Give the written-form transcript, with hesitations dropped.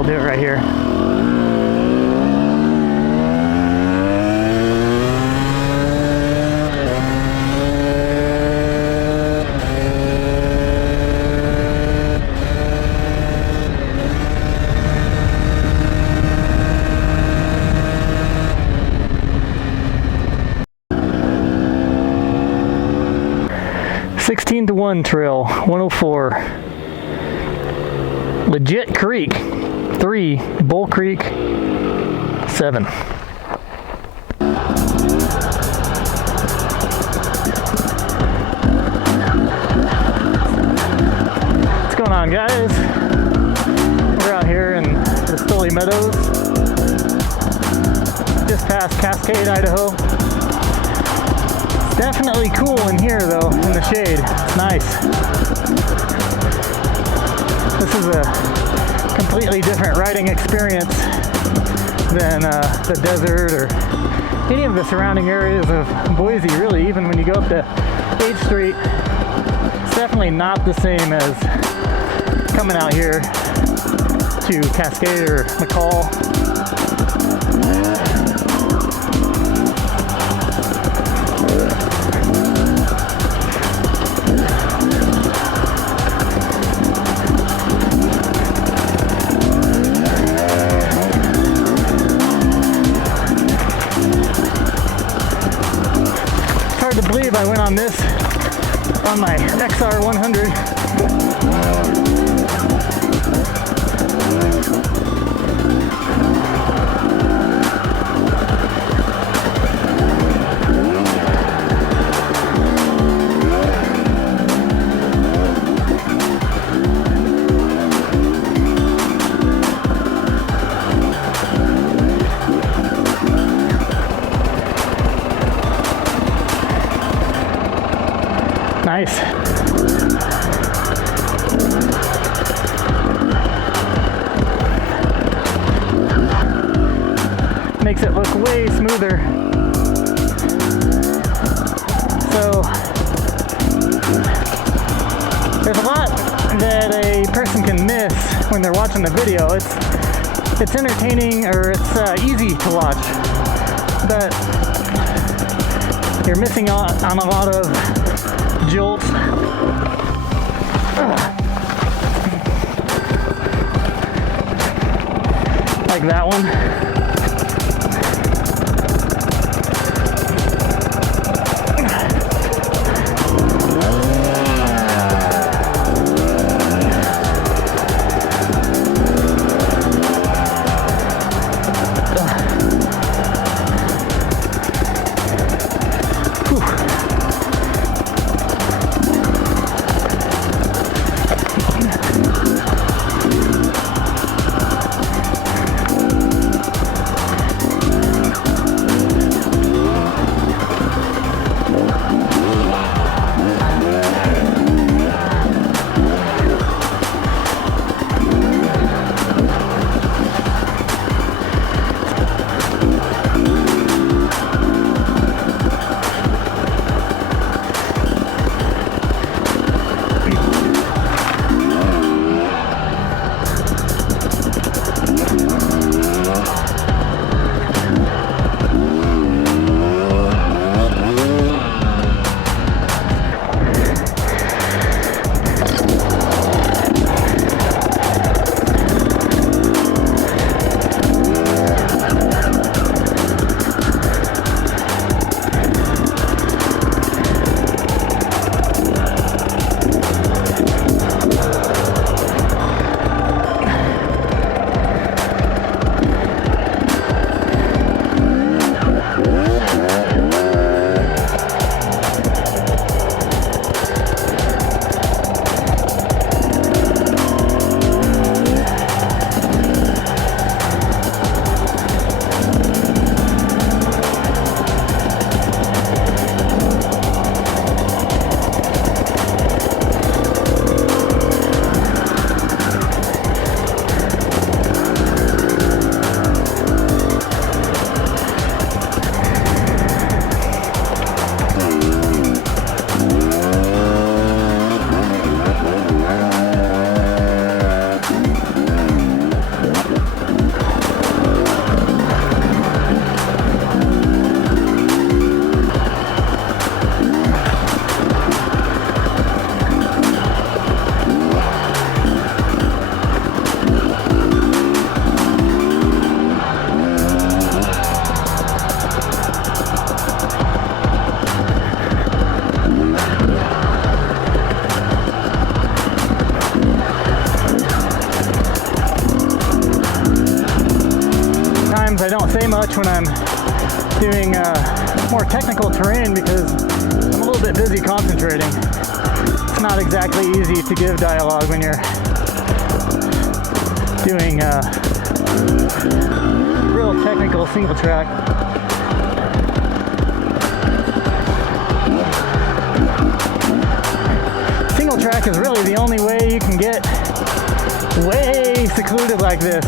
I'll do it right here. (16:1) trail, 104. Legit Creek, 3. Bull Creek, 7. What's going on, guys? We're out here in the Stolle Meadows, just past Cascade, Idaho. Definitely cool in here though, in the shade. It's nice. This is a completely different riding experience than the desert or any of the surrounding areas of Boise, really. Even when you go up to 8th Street, it's definitely not the same as coming out here to Cascade or McCall. Hard to believe I went on this on my XR 100. Nice. Makes it look way smoother. So there's a lot that a person can miss when they're watching the video. It's entertaining, or it's easy to watch, but you're missing out on a lot of jolts. Like that one. much when I'm doing more technical terrain because I'm a little bit busy concentrating. It's not exactly easy to give dialogue when you're doing real technical single track. Single track is really the only way you can get way secluded like this